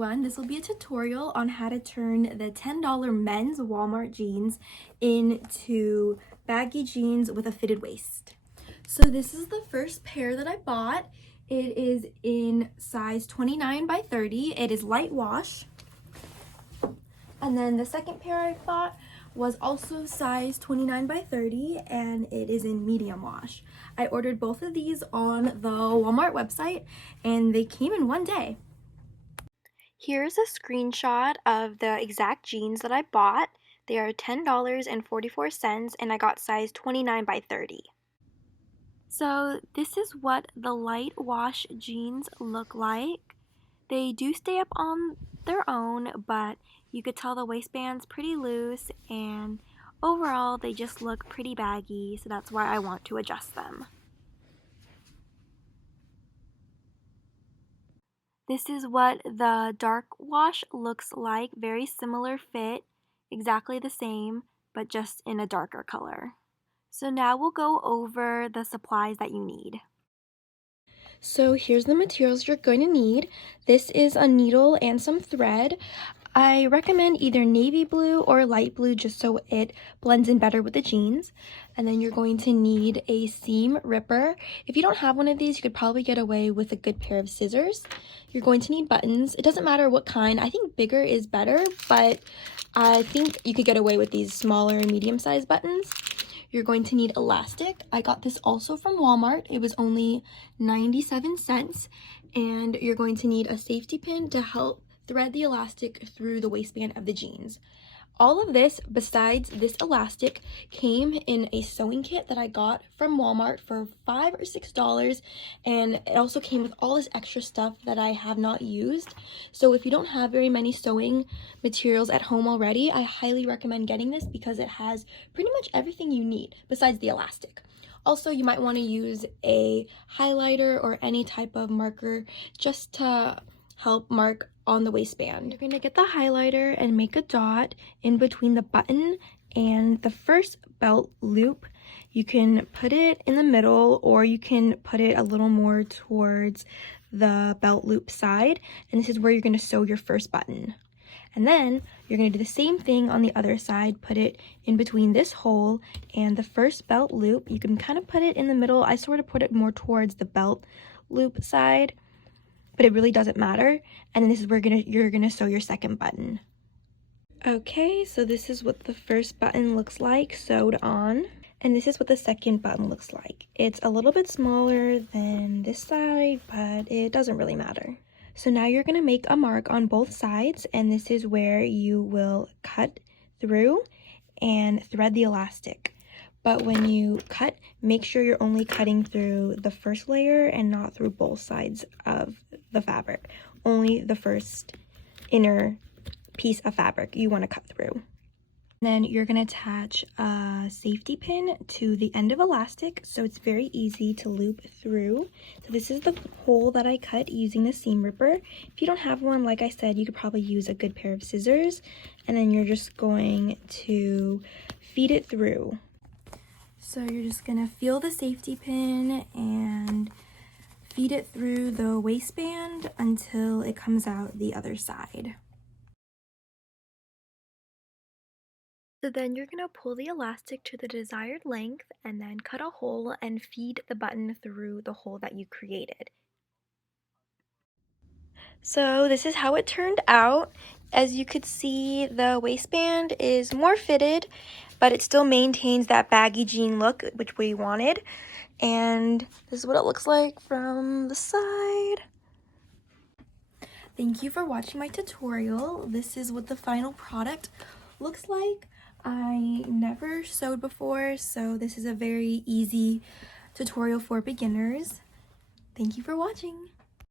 everyone, this will be a tutorial on how to turn the $10 men's Walmart jeans into baggy jeans with a fitted waist. So this is the first pair that I bought. It is in size 29 by 30. It is light wash. And then the second pair I bought was also size 29 by 30 and it is in medium wash. I ordered both of these on the Walmart website and they came in one day. Here's a screenshot of the exact jeans that I bought. They are $10.44 and I got size 29 by 30. So this is what the light wash jeans look like. They do stay up on their own, but you could tell the waistband's pretty loose and overall they just look pretty baggy, so that's why I want to adjust them. This is what the dark wash looks like, very similar fit, exactly the same, but just in a darker color. So now we'll go over the supplies that you need. So here's the materials you're going to need. This is a needle and some thread. I recommend either navy blue or light blue just so it blends in better with the jeans. And then you're going to need a seam ripper. If you don't have one of these, you could probably get away with a good pair of scissors. You're going to need buttons. It doesn't matter what kind. I think bigger is better, but I think you could get away with these smaller and medium-sized buttons. You're going to need elastic. I got this also from Walmart. It was only 97 cents. And you're going to need a safety pin to help thread the elastic through the waistband of the jeans. All of this, besides this elastic, came in a sewing kit that I got from Walmart for $5 or $6, and it also came with all this extra stuff that I have not used. So if you don't have very many sewing materials at home already, I highly recommend getting this because it has pretty much everything you need besides the elastic. Also, you might want to use a highlighter or any type of marker just to help mark on the waistband. You're going to get the highlighter and make a dot in between the button and the first belt loop. You can put it in the middle or you can put it a little more towards the belt loop side, and this is where you're going to sew your first button. And then you're going to do the same thing on the other side. Put it in between this hole and the first belt loop. You can kind of put it in the middle. I sort of put it more towards the belt loop side, but it really doesn't matter. And then this is where you're gonna sew your second button. Okay, so this is what the first button looks like sewed on, and this is what the second button looks like. It's a little bit smaller than this side, but it doesn't really matter. So now you're gonna make a mark on both sides, and this is where you will cut through and thread the elastic. But when you cut, make sure you're only cutting through the first layer and not through both sides of the fabric. Only the first inner piece of fabric you want to cut through. Then you're going to attach a safety pin to the end of elastic, so it's very easy to loop through. So this is the hole that I cut using the seam ripper. If you don't have one, like I said, you could probably use a good pair of scissors, and then you're just going to feed it through. So you're just gonna feel the safety pin and feed it through the waistband until it comes out the other side. So then you're gonna pull the elastic to the desired length and then cut a hole and feed the button through the hole that you created. So this is how it turned out. As you could see, the waistband is more fitted, but it still maintains that baggy jean look, which we wanted. And this is what it looks like from the side. Thank you for watching my tutorial. This is what the final product looks like. I never sewed before, so this is a very easy tutorial for beginners. Thank you for watching.